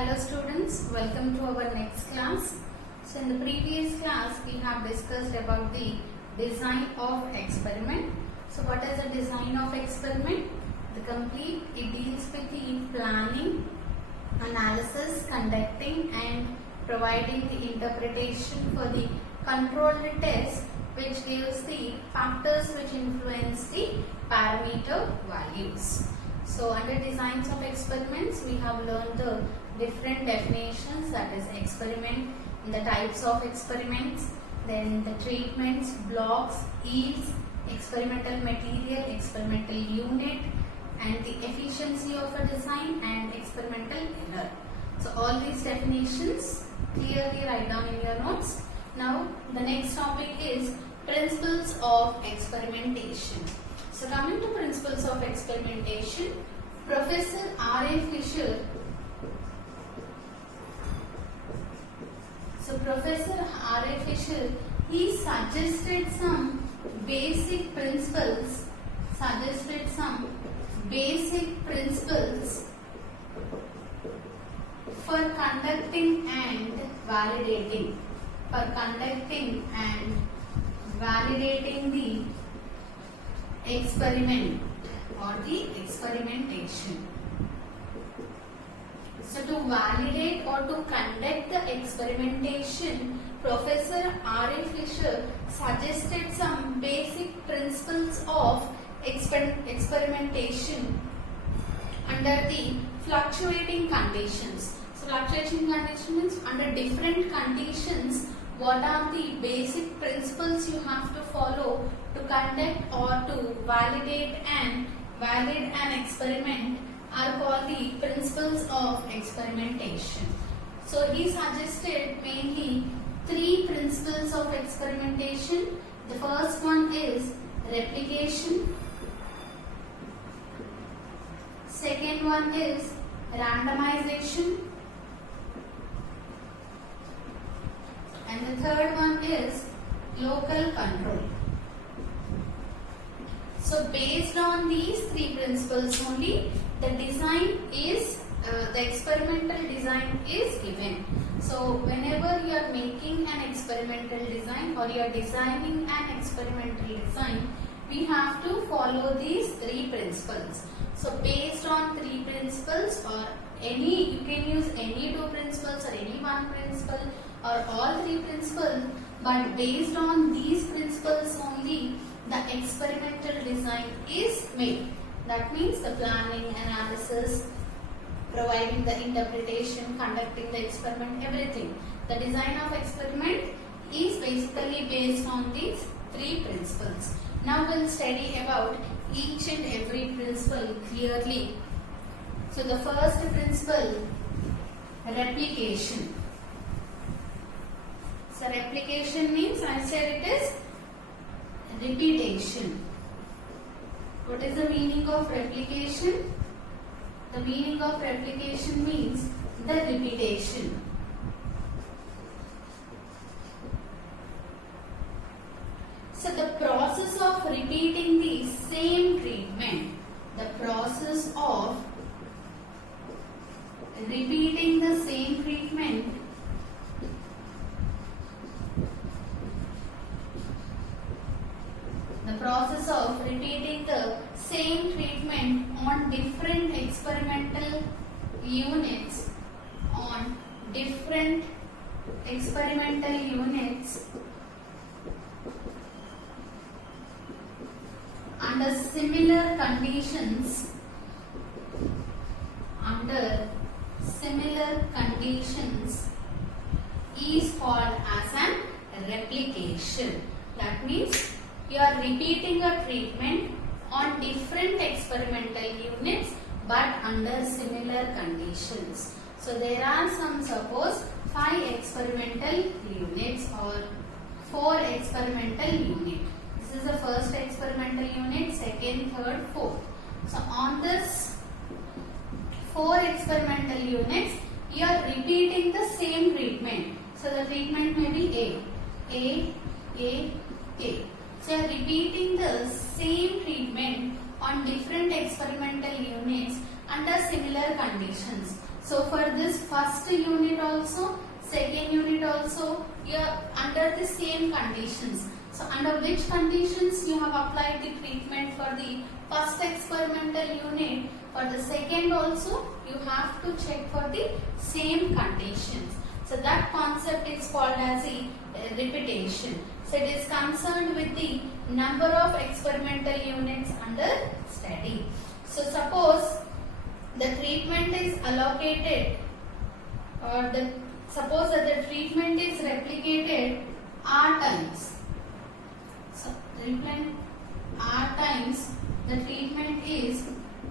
Hello students, welcome to our next class. So in the previous class we have discussed about the design of experiment. So what is the design of experiment? It deals with the planning, analysis, conducting and providing the interpretation for the controlled test which gives the factors which influence the parameter values. So under designs of experiments we have learned the different definitions, that is experiment, the types of experiments, then the treatments, blocks, yields, experimental material, experimental unit and the efficiency of a design and experimental error. So all these definitions clearly write down in your notes. Now the next topic is principles of experimentation. So coming to principles of experimentation, Professor R.A. Fisher he suggested some basic principles for conducting and validating the experiment or the experimentation. So to validate or to conduct the experimentation, Professor R.A. Fisher suggested some basic principles of experimentation under the fluctuating conditions. So fluctuating conditions means under different conditions, what are the basic principles you have to follow to conduct or to validate an experiment are called the principles of experimentation. So he suggested mainly three principles of experimentation. The first one is replication. Second one is randomization. And the third one is local control. So based on these three principles only, the design is, the experimental design is given. So whenever you are making an experimental design or you are designing an experimental design, we have to follow these three principles. So based on three principles or any, you can use any two principles or any one principle or all three principles, but based on these principles only the experimental design is made. That means the planning, analysis, providing the interpretation, conducting the experiment, everything. The design of experiment is basically based on these three principles. Now we'll study about each and every principle clearly. So the first principle, replication. So replication means, I said it is repetition. What is the meaning of replication? The meaning of replication means the repetition. So the process of repeating the same treatment, the process of repeating the same treatment on different experimental units, under similar conditions is called as an replication. That means you are repeating a treatment on different experimental units but under similar conditions. So there are some, suppose 5 experimental units or 4 experimental units. This is the first experimental unit, second, third, fourth. So on this 4 experimental units, you are repeating the same treatment. So the treatment may be A. So you are repeating the same treatment on different experimental units under similar conditions. So for this first unit also, second unit also, you are under the same conditions. So under which conditions you have applied the treatment for the first experimental unit, for the second also you have to check for the same conditions. So that concept is called as a repetition. So it is concerned with the number of experimental units under study. So suppose the treatment is allocated, or suppose that the treatment is replicated R times. So treatment R times the treatment is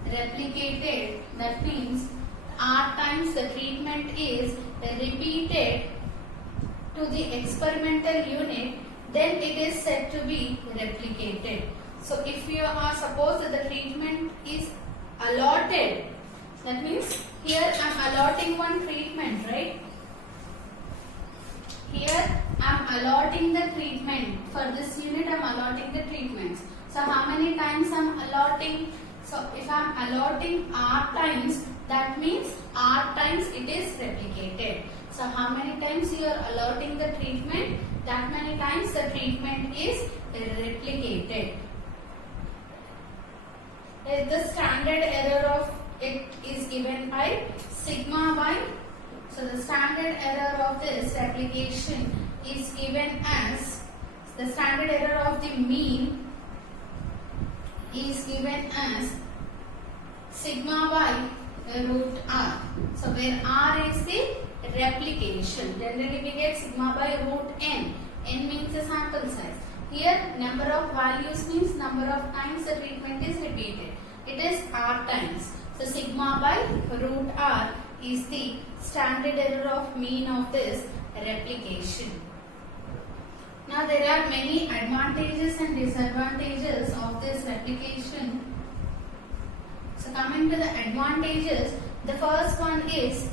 replicated, that means R times the treatment is repeated to the experimental unit, then it is said to be replicated. So if you are, suppose that the treatment is allotted, that means here I am allotting one treatment, right? Here I am allotting the treatment. For this unit I am allotting the treatments. So how many times I am allotting? So if I am allotting R times, that means R times it is replicated. So how many times you are allotting the treatment? That many times the treatment is replicated. The standard error of it is given by sigma by. So the standard error of this replication is given as, the standard error of the mean is given as sigma by root R. So where R is the replication. Generally we get sigma by root n. N means the sample size. Here number of values means number of times the treatment is repeated. It is R times. So sigma by root R is the standard error of mean of this replication. Now there are many advantages and disadvantages of this replication. So coming to the advantages, the first one is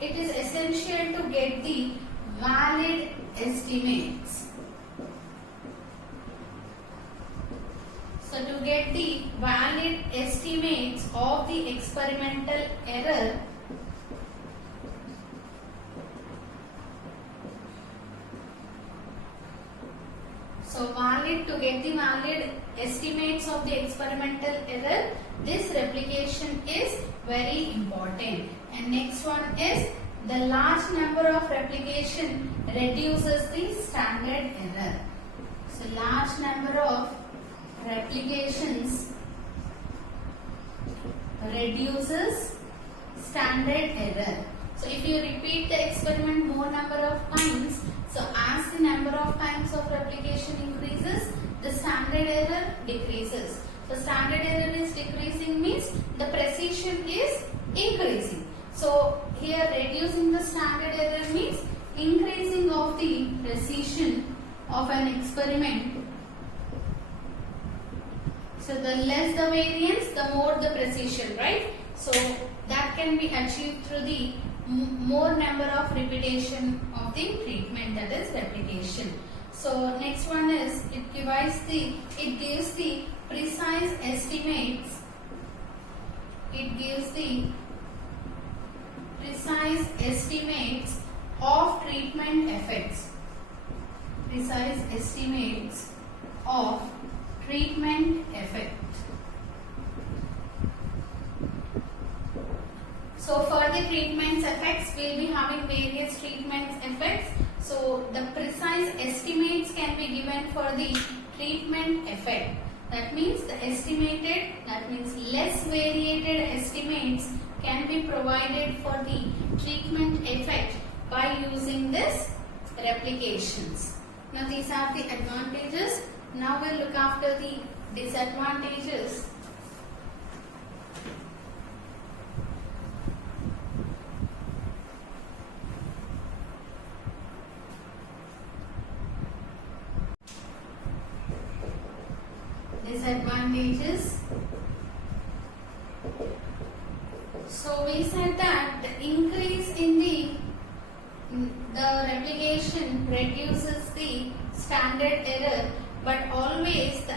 it is essential to get the valid estimates. So to get the valid estimates of the experimental error, to get the valid estimates of the experimental error, this replication is very important. And next one is the large number of replication reduces the standard error. So large number of replications reduces standard error. So if you repeat the experiment more number of times, so as the number of times of replication increases, the standard error decreases. So standard error is decreasing means the precision is increasing. So here reducing the standard error means increasing of the precision of an experiment. So the less the variance, the more the precision, right? So that can be achieved through the more number of repetition of the treatment, that is replication. So next one is it gives the precise estimates. It gives the precise estimates of treatment effects. Precise estimates of treatment effect. So for the treatment's effects, we will be having various treatment effects. So the precise estimates can be given for the treatment effect. That means the estimated, that means less variated estimates can be provided for the treatment effect by using this replications. Now these are the advantages. Now we'll look after the disadvantages. Disadvantages. So we said that the increase in the replication reduces the standard error, but always the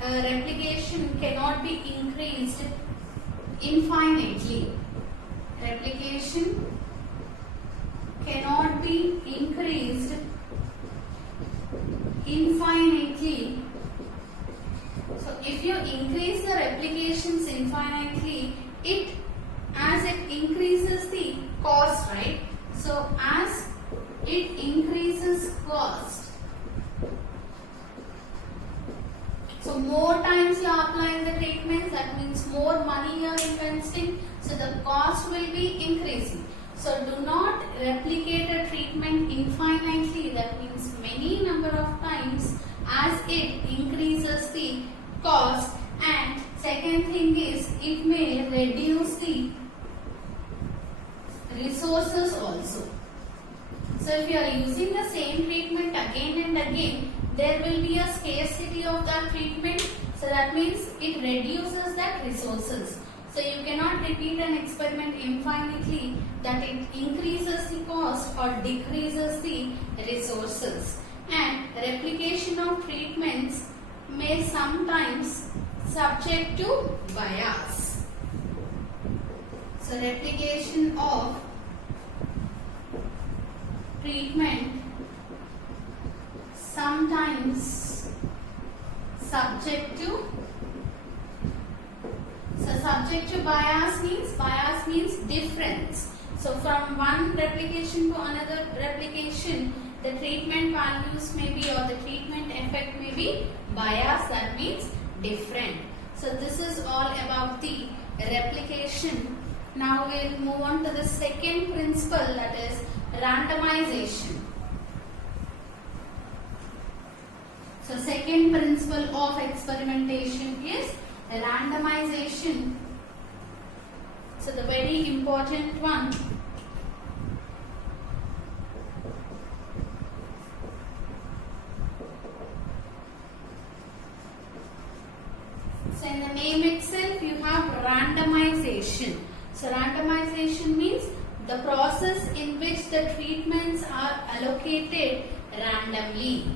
replication cannot be increased infinitely. Replication So do not replicate a treatment infinitely, that means many number of times, as it increases the cost, and second thing is it may reduce the resources also. So if you are using the same treatment again and again, there will be a scarcity of that treatment. So that means it reduces that resources. So you cannot repeat an experiment infinitely, that it increases the cost or decreases the resources. And replication of treatments may sometimes subject to bias. So replication of treatment sometimes subject to bias means difference. So from one replication to another replication, the treatment values may be, or the treatment effect may be bias, that means different. So this is all about the replication. Now we'll move on to the second principle, that is randomization. So second principle of experimentation is randomization. So the very important one. So in the name itself you have randomization. So randomization means the process in which the treatments are allocated randomly.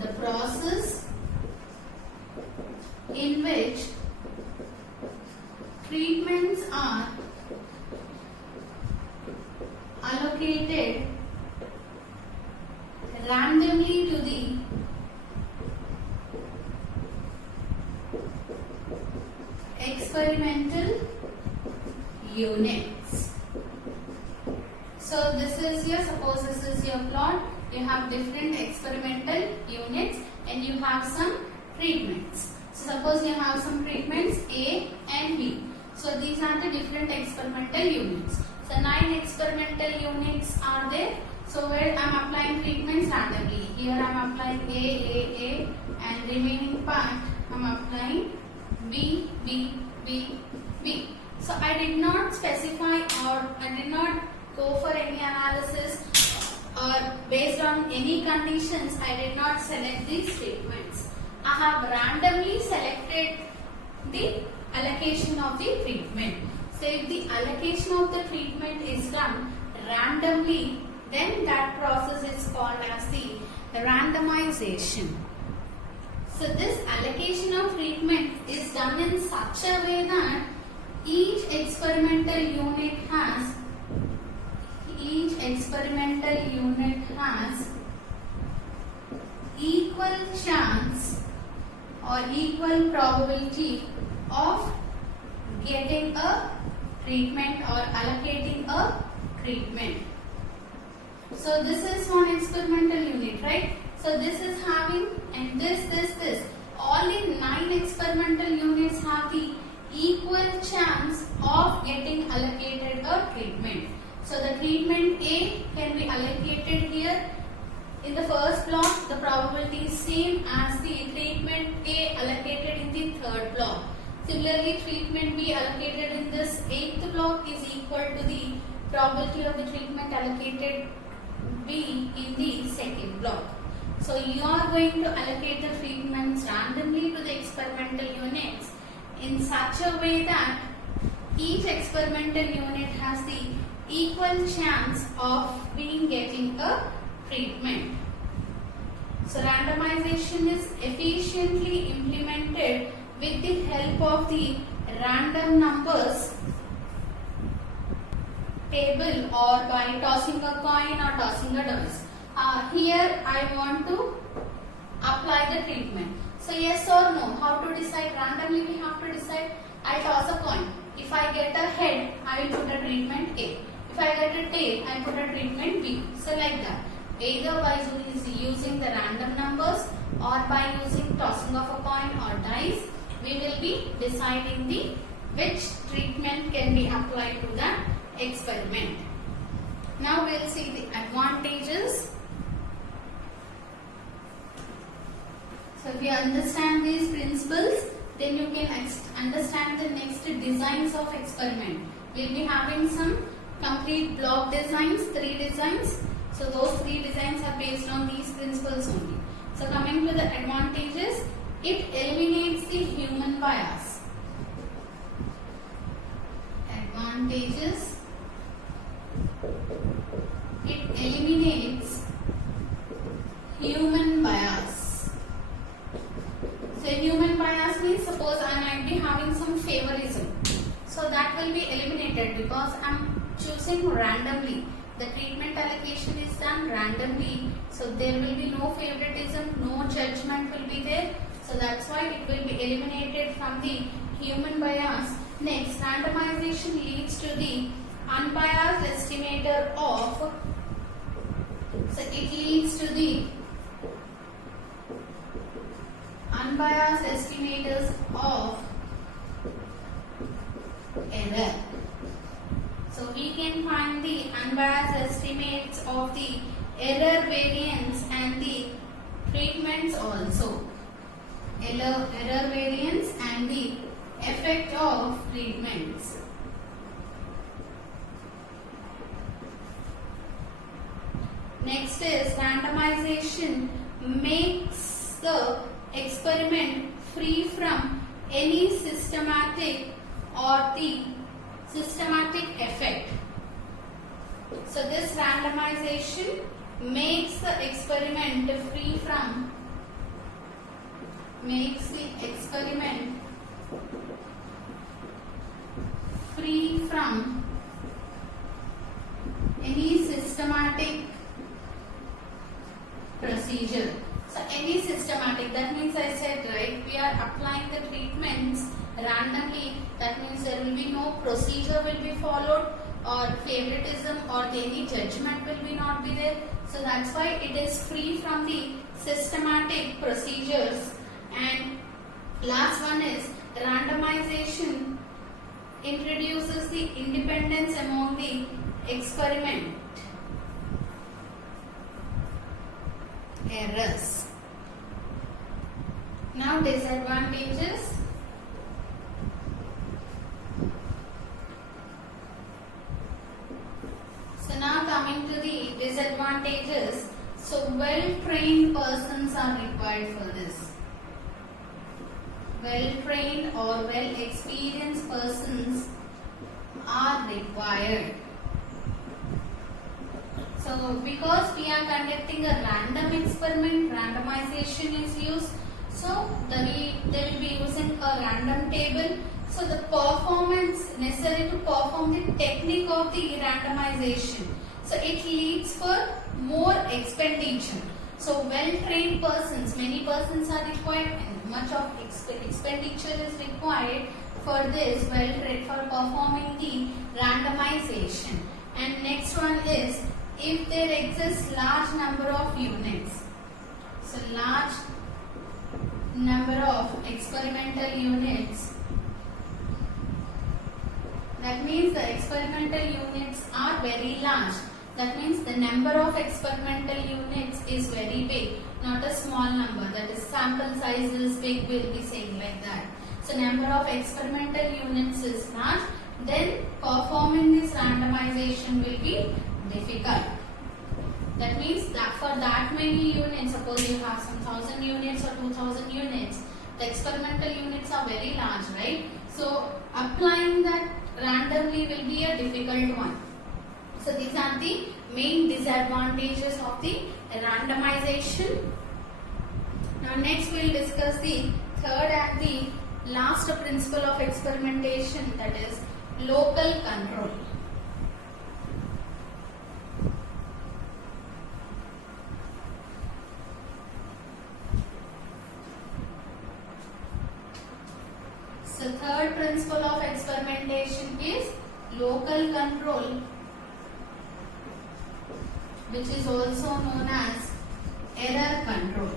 The process in which treatments are allocated randomly to the experimental units. So this is your, suppose this is your plot. You have different experimental units and you have some treatments. So suppose you have some treatments A and B. So these are the different experimental units. So 9 experimental units are there. So where I am applying treatments randomly. Here I am applying A, and remaining part I am applying B. So I did not specify, or I did not go for any analysis, or based on any conditions I did not select these treatments. I have randomly selected the allocation of the treatment. So if the allocation of the treatment is done randomly, then that process is called as the randomization. So this allocation of treatment is done in such a way that each experimental unit has equal chance or equal probability of getting a treatment or allocating a treatment. So this is one experimental unit, right? So this is having, and this. All the 9 experimental units have the equal chance of getting allocated a treatment. So the treatment A can be allocated here. In the first block, the probability is same as the treatment A allocated in the third block. Similarly, treatment B allocated in this 8th block is equal to the probability of the treatment allocated B in the second block. So you are going to allocate the treatments randomly to the experimental units in such a way that each experimental unit has the equal chance of getting a treatment. So randomization is efficiently implemented with the help of the random numbers table, or by tossing a coin or tossing a dice. Here I want to apply the treatment. So yes or no, how to decide? Randomly we have to decide. I toss a coin. If I get a head, I will put a treatment A. If I get a tail, I put a treatment B. So like that. Either by using the random numbers or by using tossing of a coin or dice, we will be deciding which treatment can be applied to the experiment. Now we'll see the advantages. So if you understand these principles, then you can understand the next designs of experiment. We'll be having some complete block designs, 3 designs. So those 3 designs are based on these principles only. So coming to the advantages, it eliminates the human bias. Advantages, it eliminates human bias. So human bias means, suppose I might be having some favorism. So that will be eliminated because I am choosing randomly. The treatment allocation is done randomly. So there will be no favoritism, no judgment will be there. So that's why it will be eliminated from the human bias. Next, randomization leads to the unbiased estimator of. So it leads to the unbiased estimators of error. So we can find the unbiased estimates of the error variance and the treatments also. Error variance and the effect of treatments. Next is randomization makes the experiment free from any systematic or the systematic effect. So this randomization makes the experiment free from any systematic procedure. So any systematic, that means I said, right, we are applying the treatments randomly. That means there will be no procedure will be followed, or favoritism or any judgment will be not be there. So that's why it is free from the systematic procedures. And last one is randomization introduces the independence among the experiment errors. Now disadvantages. So now coming to the disadvantages. So well-trained persons are required for this. Well-trained or well-experienced persons are required. So because we are conducting a random experiment, randomization is used. So they will be using a random table. So the performance necessary to perform the technique of the randomization. So it leads for more expenditure. So well-trained persons, many persons are required and much of expenditure is required for this, well-trained for performing the randomization. And next one is if there exists large number of units. So large number of experimental units. That means the experimental units are very large. That means the number of experimental units is very big, not a small number. That is, sample size is big, we'll be saying like that. So number of experimental units is large, then performing this randomization will be difficult. That means that for that many units, suppose you have some 1000 units or 2000 units, the experimental units are very large, right? So applying that randomly will be a difficult one. So these are the main disadvantages of the randomization. Now next we will discuss the third and the last principle of experimentation, that is local control. So third principle of experimentation is local control, which is also known as error control.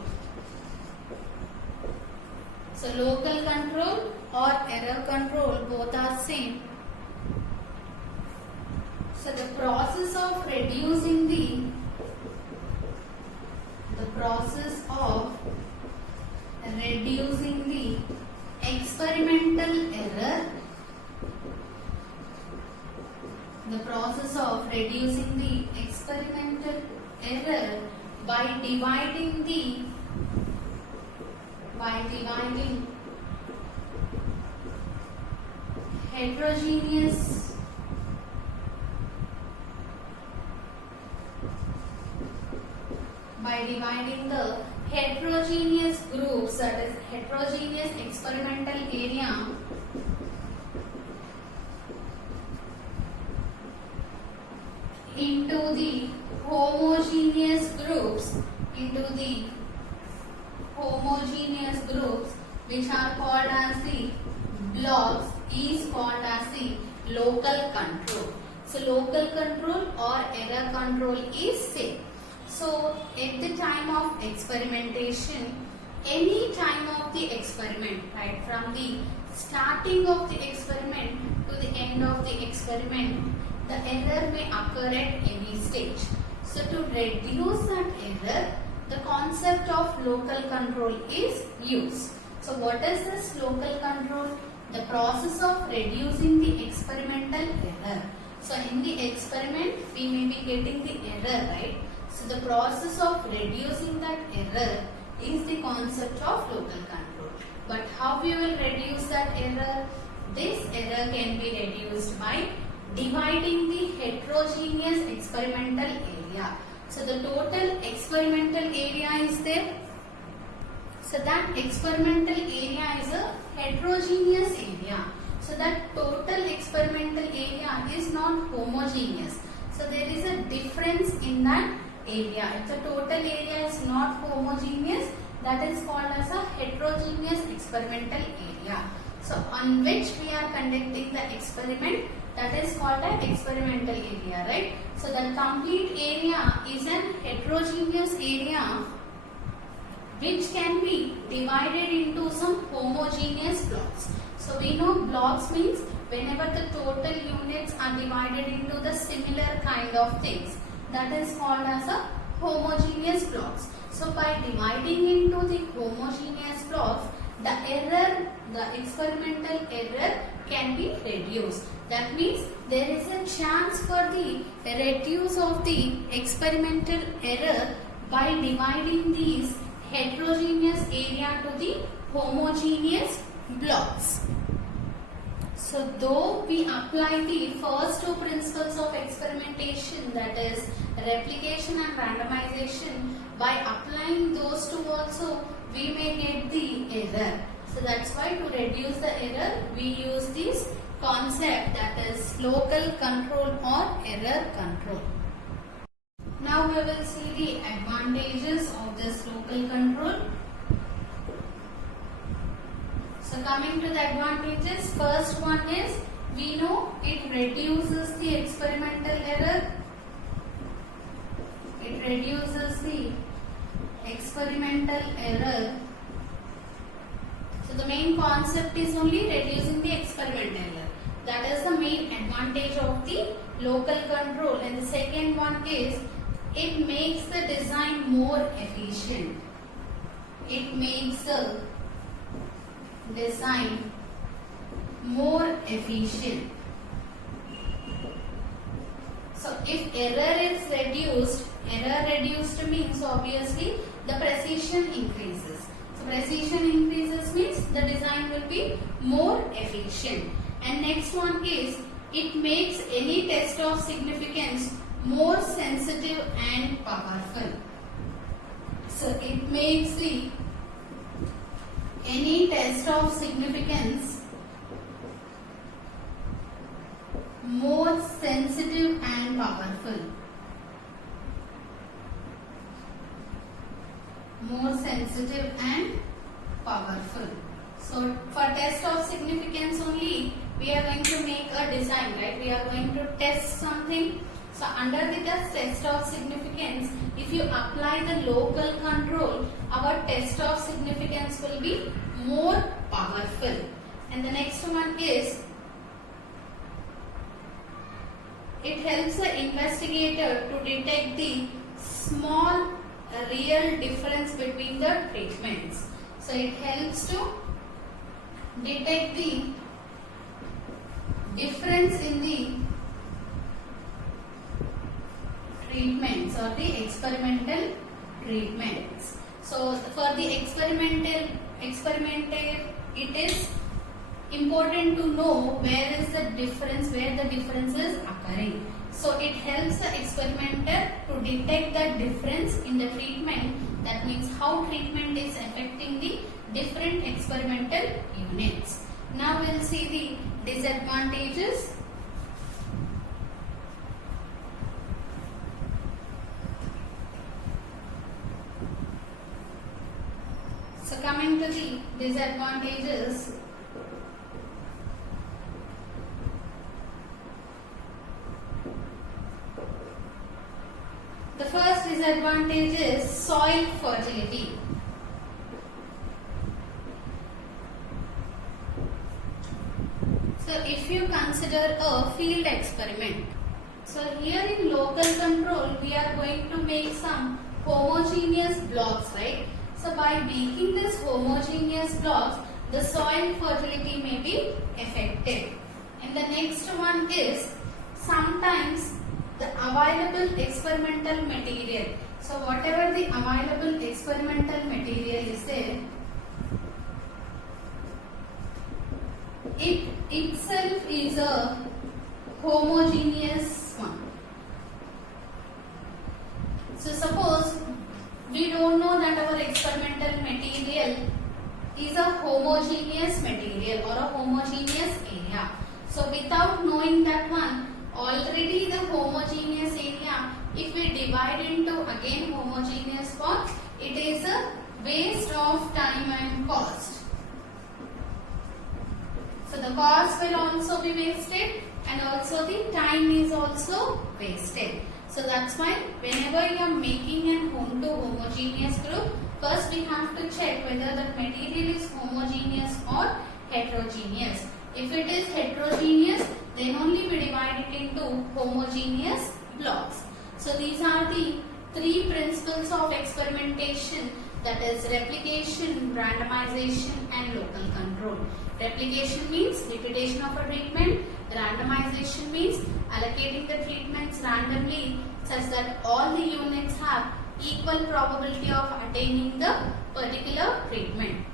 So local control or error control both are same. So the process of reducing the experimental error, the process of reducing the experimental error by dividing heterogeneous the heterogeneous groups, that is heterogeneous experimental area, into the homogeneous groups, which are called as the blocks, is called as the local control. So local control or error control is same. So at the time of experimentation, any time of the experiment, right, from the starting of the experiment to the end of the experiment, the error may occur at any stage. So to reduce that error, the concept of local control is used. So what is this local control? The process of reducing the experimental error. So in the experiment, we may be getting the error, right? So the process of reducing that error is the concept of local control. But how we will reduce that error? This error can be reduced by dividing the heterogeneous experimental area. So the total experimental area is there. So that experimental area is a heterogeneous area. So that total experimental area is not homogeneous. So there is a difference in that area. If the total area is not homogeneous, that is called as a heterogeneous experimental area. So on which we are conducting the experiment, that is called an experimental area, right? So the complete area is an heterogeneous area which can be divided into some homogeneous blocks. So we know blocks means whenever the total units are divided into the similar kind of things, that is called as a homogeneous blocks. So by dividing into the homogeneous blocks, the error, the experimental error can be reduced. That means there is a chance for the reduce of the experimental error by dividing these heterogeneous area to the homogeneous blocks. So though we apply the first two principles of experimentation, that is replication and randomization, by applying those two also we may get the error. So that's why to reduce the error we use this concept, that is local control or error control. Now we will see the advantages of this local control. So coming to the advantages, first one is we know it reduces the experimental error. It reduces the experimental error. So the main concept is only reducing the experimental error. That is the main advantage of the local control. And the second one is it makes the design more efficient. It makes the design more efficient. So if error reduced means obviously the precision increases. So precision increases means the design will be more efficient. And next one is it makes any test of significance more sensitive and powerful. So it makes any test of significance more sensitive and powerful. More sensitive and powerful. So for test of significance only we are going to make a design, right? We are going to test something. So under the test of significance, if you apply the local control, our test of significance will be more powerful. And the next one is it helps the investigator to detect the small real difference between the treatments. So it helps to detect the difference in the treatments or the experimental treatments. So for the experimenter, it is important to know where is the difference, where the difference is occurring. So it helps the experimenter to detect the difference in the treatment. That means how treatment is affecting the different experimental units. Now we will see the disadvantages. So coming to the disadvantages, the first disadvantage is soil fertility. So if you consider a field experiment, so here in local control we are going to make some homogeneous blocks, right? So by making this homogeneous blocks, the soil fertility may be affected. And the next one is sometimes the available experimental material. So whatever the available experimental material is there, it itself is a homogeneous one. So suppose we don't know that our experimental material is a homogeneous material or a homogeneous area. So without knowing that one, already the homogeneous area, if we divide into again homogeneous parts, it is a waste of time and cost. So the cost will also be wasted and also the time is also wasted. So that's why whenever you are making an home to homogeneous group, first we have to check whether the material is homogeneous or heterogeneous. If it is heterogeneous, then only we divide it into homogeneous blocks. So these are the three principles of experimentation, that is replication, randomization and local control. Replication means repetition of a treatment. Randomization means allocating the treatments randomly such that all the units have equal probability of attaining the particular treatment.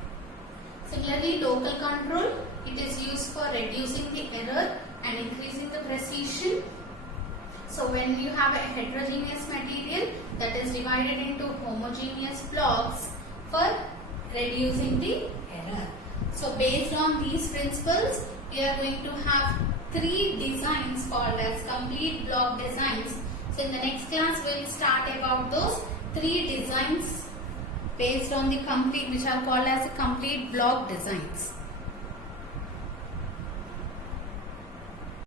Similarly, local control, it is used for reducing the error and increasing the precision. So when you have a heterogeneous material, that is divided into homogeneous blocks for reducing the error. So based on these principles, we are going to have three designs called as complete block designs. So in the next class, we will start about those three designs based on the complete, which are called as complete block designs.